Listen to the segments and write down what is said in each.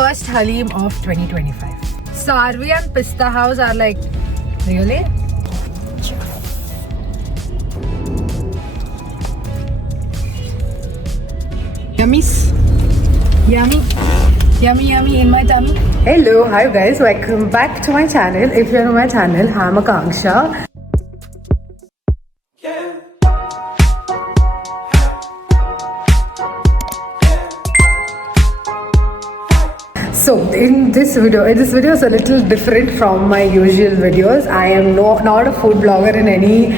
First HALEEM of 2025. Sarvi and Pista House are like, really? Yummies. Yummy. Yummy, yummy in my tummy. Hello, hi guys. Welcome back to my channel. If you're on my channel, I'm Akanksha. So in this video is a little different from my usual videos. I am not a food blogger in any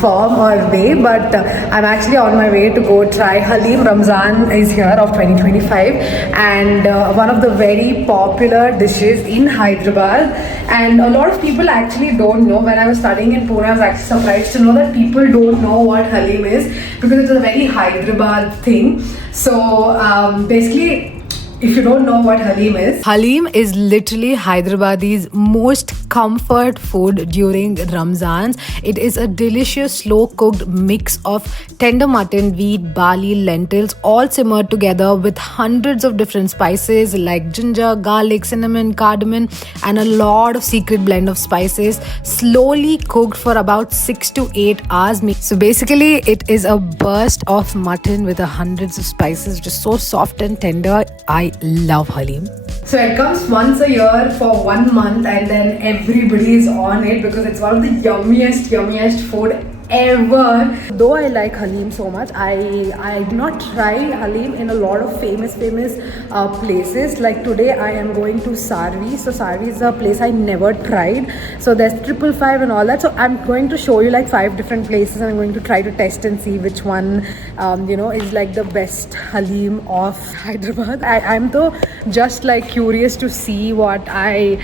form or way, but I'm actually on my way to go try HALEEM. Ramzan is here of 2025 and one of the very popular dishes in Hyderabad, and a lot of people actually don't know. When I was studying in Pune, I was actually surprised to know that people don't know what HALEEM is, because it's a very Hyderabad thing. So basically, if you don't know what HALEEM is literally Hyderabadi's most comfort food during Ramzans. It is a delicious slow cooked mix of tender mutton, wheat, barley, lentils, all simmered together with hundreds of different spices like ginger, garlic, cinnamon, cardamom, and a lot of secret blend of spices, slowly cooked for about 6 to 8 hours. So basically, it is a burst of mutton with hundreds of spices, which is so soft and tender. I love HALEEM. So it comes once a year for 1 month, and then everybody is on it because it's one of the yummiest food ever. Though I like HALEEM so much, I did not try HALEEM in a lot of famous places. Like today I am going to Sarvi. So Sarvi is a place I never tried. So there's 555 and all that. So I'm going to show you like 5 different places, and I'm going to try to test and see which one is like the best HALEEM of Hyderabad. I'm though just like curious to see what I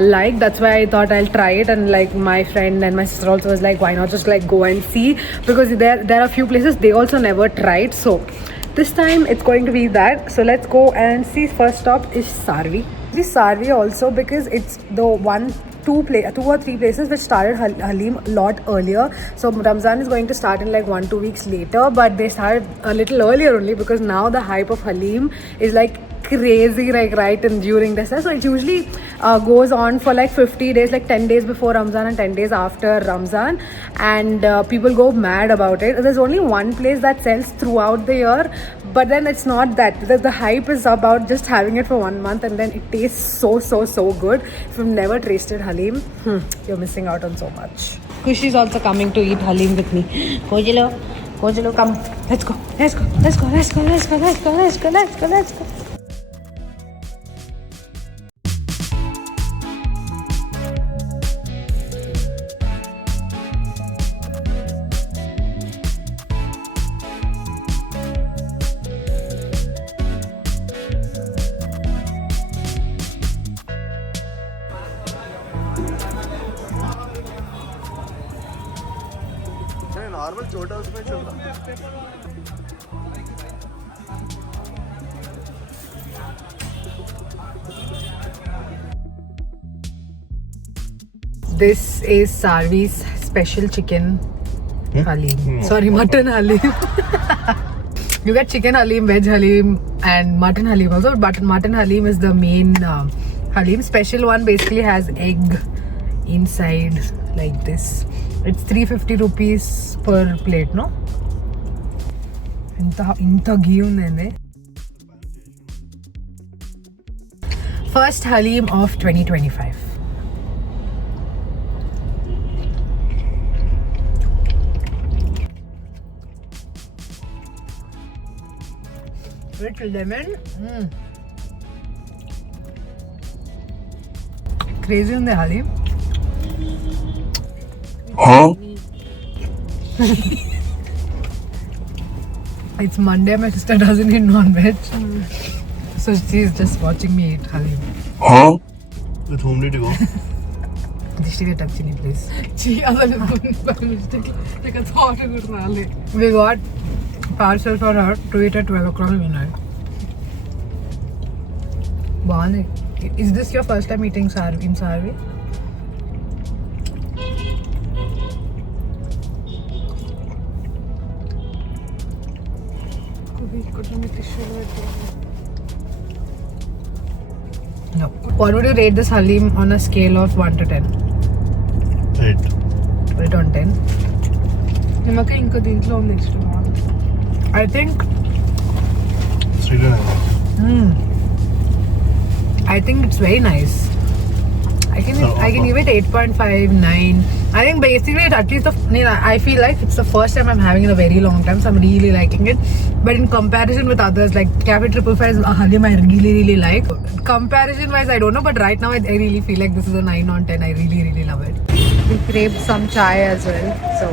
like. That's why I thought I'll try it, and like my friend and my sister also was like, why not just like go and see, because there are a few places they also never tried. So this time it's going to be that. So let's go and see. First stop is Sarvi. This Sarvi also because it's the two or three places which started HALEEM a lot earlier. So Ramzan is going to start in like 1-2 weeks later, but they started a little earlier only because now the hype of HALEEM is like crazy, like right and during this. So it usually goes on for like 50 days, like 10 days before Ramzan and 10 days after Ramzan, and people go mad about it. There's only one place that sells throughout the year, but then it's not that. The hype is about just having it for 1 month, and then it tastes so good. If you've never tasted HALEEM, you're missing out on so much. Kushi is also coming to eat HALEEM with me. Kojalo, come. Let's go. Normal छोटा उसमें चल रहा This is Sarvi's special chicken HALEEM. Sorry, mutton HALEEM. You get chicken HALEEM, veg HALEEM, and mutton HALEEM also. But mutton HALEEM is the main HALEEM. Special one basically has egg inside like this. It's 350 rupees per plate, no? Inta ghee unde. First HALEEM of 2025. With lemon. Crazy on the HALEEM. Huh? It's Monday, my sister doesn't eat non-veg. So she's just watching me eat HALEEM. Huh? With whom did you go? Dishti get up chini, please. We got parcel for her to eat at 12 o'clock midnight. Bani. Is this your first time eating in Sarvi? No. What would you rate this Haleem on a scale of 1 to 10? 8. 8 on 10. నిమ్మకాయ ఇంకో దీంట్లో ఉంది extra. I think 3 to 9. I think it's very nice. I can give it 8.5, 9. I think basically at least I feel like it's the first time I'm having in a very long time, so I'm really liking it. But in comparison with others like Cafe 555 Haleem, I really like. Comparison wise, I don't know, but right now I really feel like this is a 9 on 10. I really love it. We craved some chai as well, so.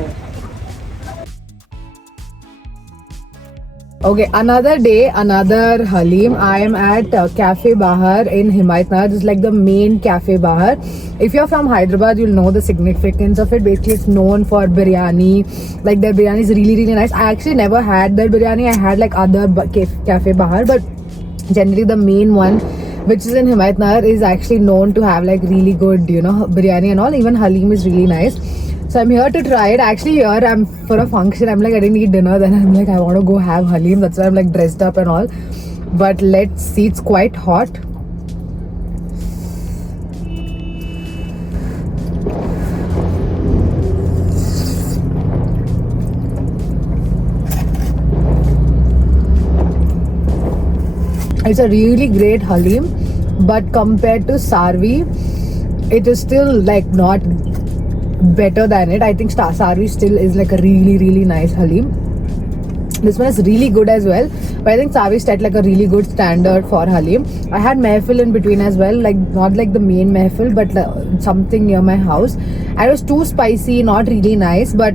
Okay, another day, another Haleem. I am at Cafe Bahar in Himayatnagar. This is like the main Cafe Bahar. If you're from Hyderabad, you'll know the significance of it. Basically, it's known for biryani. Like their biryani is really nice. I actually never had their biryani. I had like other Cafe Bahar, but generally the main one, which is in Himayatnagar, is actually known to have like really good, biryani and all. Even Haleem is really nice. So I'm here to try it. Actually here I'm for a function. I'm like I didn't eat dinner. Then I'm like I want to go have Haleem. That's why I'm like dressed up and all. But let's see. It's quite hot. It's a really great Haleem. But compared to Sarvi, it is still like not better than it. I think Sarvi still is like a really nice Haleem. This one is really good as well, but I think Sarvi set like a really good standard for Haleem. I had mehfil in between as well, like not like the main mehfil, but something near my house, and it was too spicy, not really nice. But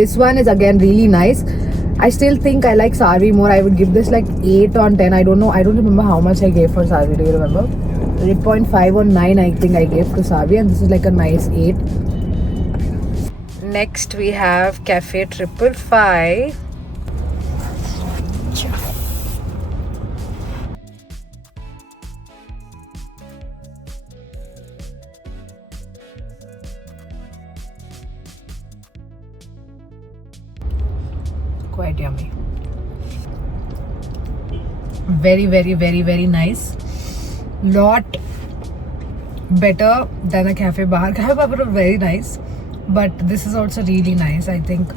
this one is again really nice. I still think I like Sarvi more. I would give this like 8 on 10. I don't know, I don't remember how much I gave for Sarvi. Do you remember? 8.5 or 9 I think I gave to Sarvi, and this is like a nice 8. Next we have Cafe 555. Quite yummy. Very nice. Lot better than the Cafe Bahar. Cafe Bahar was very nice, but this is also really nice. I think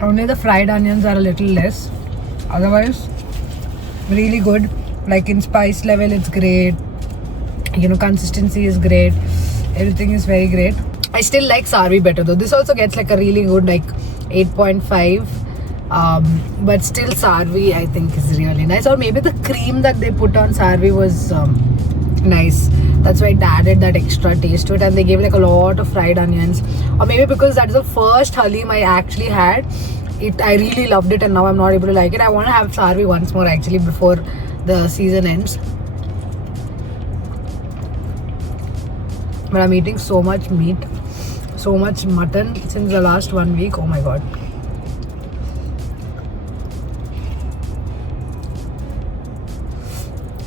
only the fried onions are a little less. Otherwise, really good. Like in spice level, it's great. Consistency is great. Everything is very great. I still like Sarvi better though. This also gets like a really good like 8.5. But still Sarvi I think is really nice. Or maybe the cream that they put on Sarvi was nice. That's why it added that extra taste to it, and they gave like a lot of fried onions. Or maybe because that's the first Haleem I actually had, I really loved it, and now I'm not able to like it. I want to have Sarvi once more actually before the season ends. But I'm eating so much meat, so much mutton since the last 1 week. Oh my god.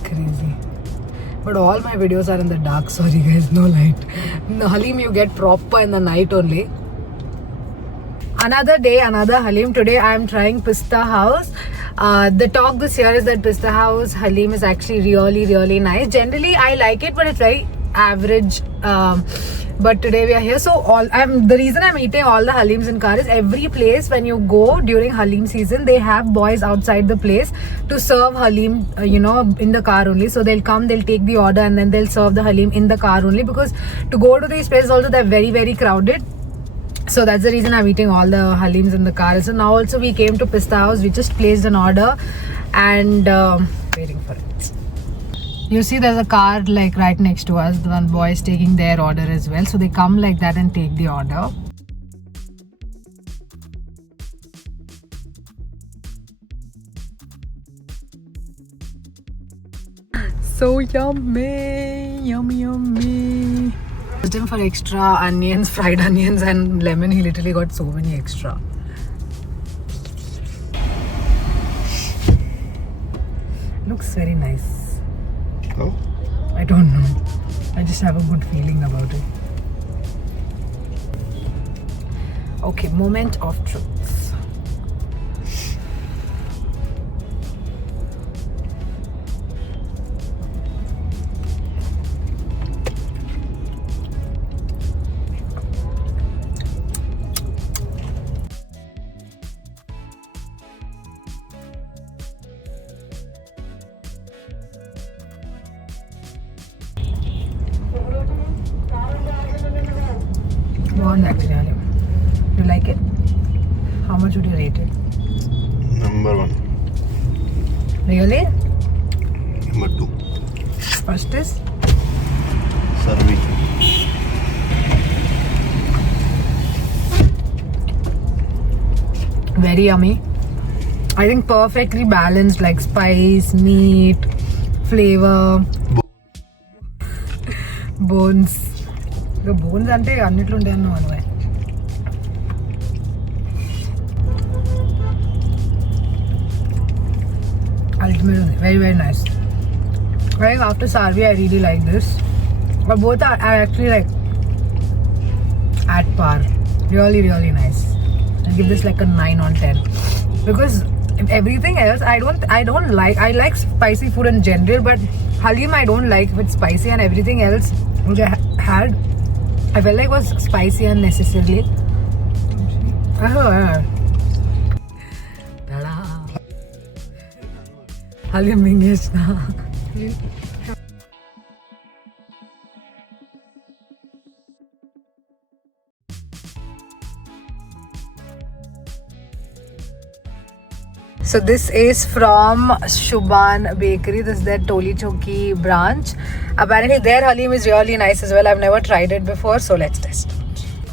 Crazy. But all my videos are in the dark. Sorry guys, no light. No, Haleem you get proper in the night only. Another day, another Haleem. Today I am trying Pista House. The talk this year is that Pista House Haleem is actually really nice. Generally I like it, but it's very average. But today we are here, so the reason I'm eating all the Haleems in car is every place when you go during Haleem season, they have boys outside the place to serve Haleem, in the car only. So they'll come, they'll take the order, and then they'll serve the Haleem in the car only, because to go to these places also they're very crowded. So that's the reason I'm eating all the Haleems in the car. So now also we came to Pista House. We just placed an order and waiting for it. You see there's a car like right next to us. The one boy is taking their order as well. So they come like that and take the order. So yummy. Asked him for extra onions, fried onions and lemon. He literally got so many extra. Looks very nice. Oh? I don't know. I just have a good feeling about it. Okay, moment of truth. One actually, Halim. You like it? How much would you rate it? Number 1. Really? Number 2. First is? Survey. Very yummy. I think perfectly balanced, like spice, meat, flavor, bones. The bones ante annitlu untayi anna anuvai. Ultimate undi. Very very nice. I think after Sarvi I really like this. But both are actually like at par. Really really nice. I'll give this like a 9 on 10 because everything else I don't like. I like spicy food in general, but Haleem I don't like if it's spicy, and everything else which I had I felt like was spicy unnecessarily. Tada! Haleem English na. So this is from Shubhan Bakery. This is their Toli Choki branch. Apparently their Haleem is really nice as well. I've never tried it before, so let's test.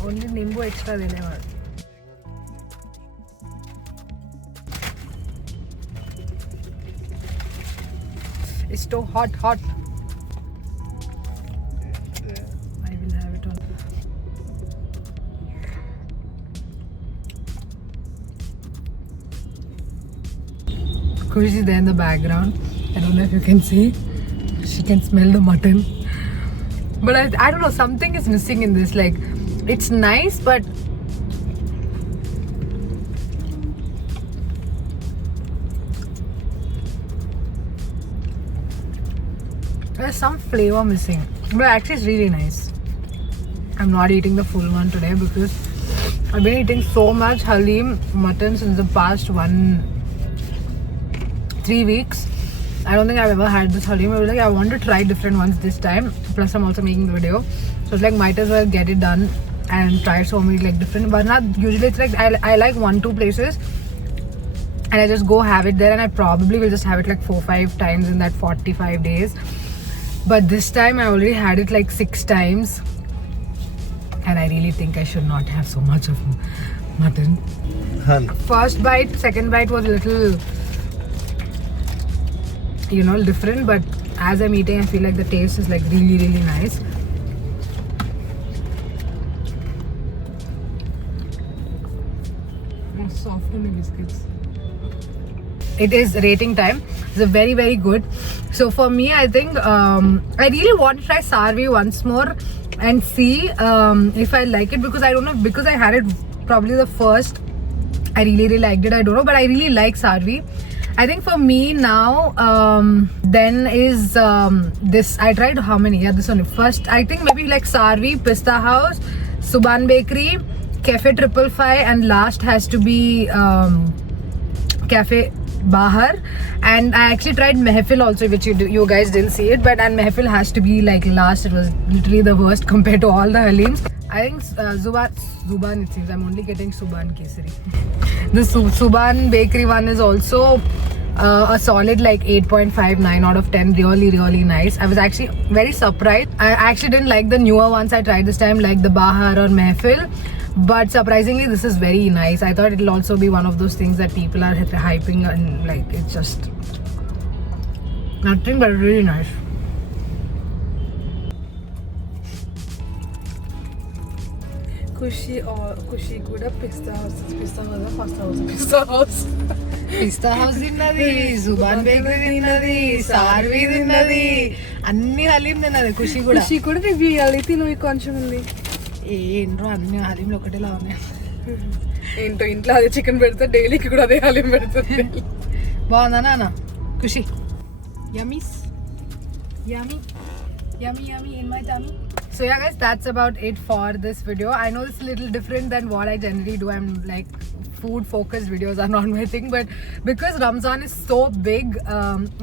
Only nimbu extra delivered. It's too hot. I will have it on. Kush is there in the background. I don't know if you can see. She can smell the mutton. But I don't know, something is missing in this. Like, it's nice, but there's some flavor missing. But actually it's really nice. I'm not eating the full one today because I've been eating so much Haleem mutton since the past 3 weeks. I don't think I've ever had this Haleem. I was like, I want to try different ones this time. Plus I'm also making the video. So it's like, might as well get it done and try so many like different. But not usually it's like, I like 1-2 places and I just go have it there, and I probably will just have it like 4-5 times in that 45 days. But this time I already had it like 6 times. And I really think I should not have so much of mutton. First bite, second bite was a little, you know, different, but as I'm eating I feel like the taste is like really really nice. Soft on the biscuits. It is rating time. It's a very very good. So for me, I think I really want to try Sarvi once more and see if I like it, because I don't know, because I had it probably the first, I really liked it. I don't know, but I really like Sarvi. I think for me now, then is this. I tried how many? Yeah, this one. First, I think maybe like Sarvi, Pista House, Shubhan Bakery, Cafe 555, and last has to be Cafe Bahar. And I actually tried Mehfil also, which you guys didn't see it, but and Mehfil has to be like last. It was literally the worst compared to all the Haleems. I think Zubaan, it seems I'm only getting Shubhan Kesari. The Shubhan Bakery one is also a solid like 8.59 out of 10. Really really nice. I was actually very surprised. I actually didn't like the newer ones I tried this time, like the Bahar or Mehfil. But surprisingly, this is very nice. I thought it'll also be one of those things that people are hyping, and like it's just nothing but really nice. Kushi kuda Pista House Pista House tinnadi, Shubhan Bakery tinnadi, Sarvi tinnadi, anni Haleem tinnadi. Kushi kuda review iyali tinu koncham undi. ఏంట్రో అన్ని హలీంలు ఒకటేలా ఉన్నాయి. ఏంటో ఇంట్లో అదే chicken పెడితే డైలీకి కూడా అదే హలీం పెడుతుంది. బాగుందా నాన్న? ఖుషి యమ్మీస్ yummy in my tummy. So yeah guys, that's about it for this video. I know it's a little different than what I generally do. I'm like food focused videos are not my thing, but because Ramzan is so big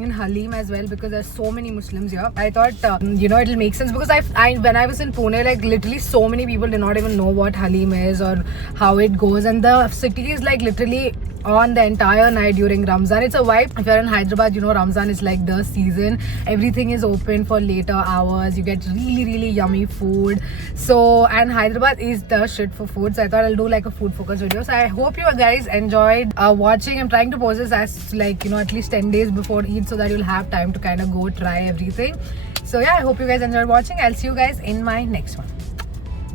in HALEEM as well, because there's so many Muslims here, I thought it'll make sense, because I when I was in Pune, like literally so many people did not even know what HALEEM is or how it goes, and the city is like literally on the entire night during Ramzan. It's a vibe. If you're in Hyderabad, you know Ramzan is like the season. Everything is open for later hours. You get really yummy food. So, and Hyderabad is the shit for food. So I thought I'll do like a food focused video. So I hope you guys enjoyed watching. I'm trying to post this as like at least 10 days before Eid, so that you'll have time to kind of go try everything. So yeah, I hope you guys enjoyed watching. I'll see you guys in my next one.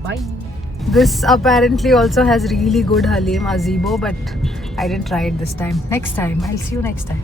Bye. This apparently also has really good HALEEM Azibo, but I didn't try it this time. Next time. I'll see you next time.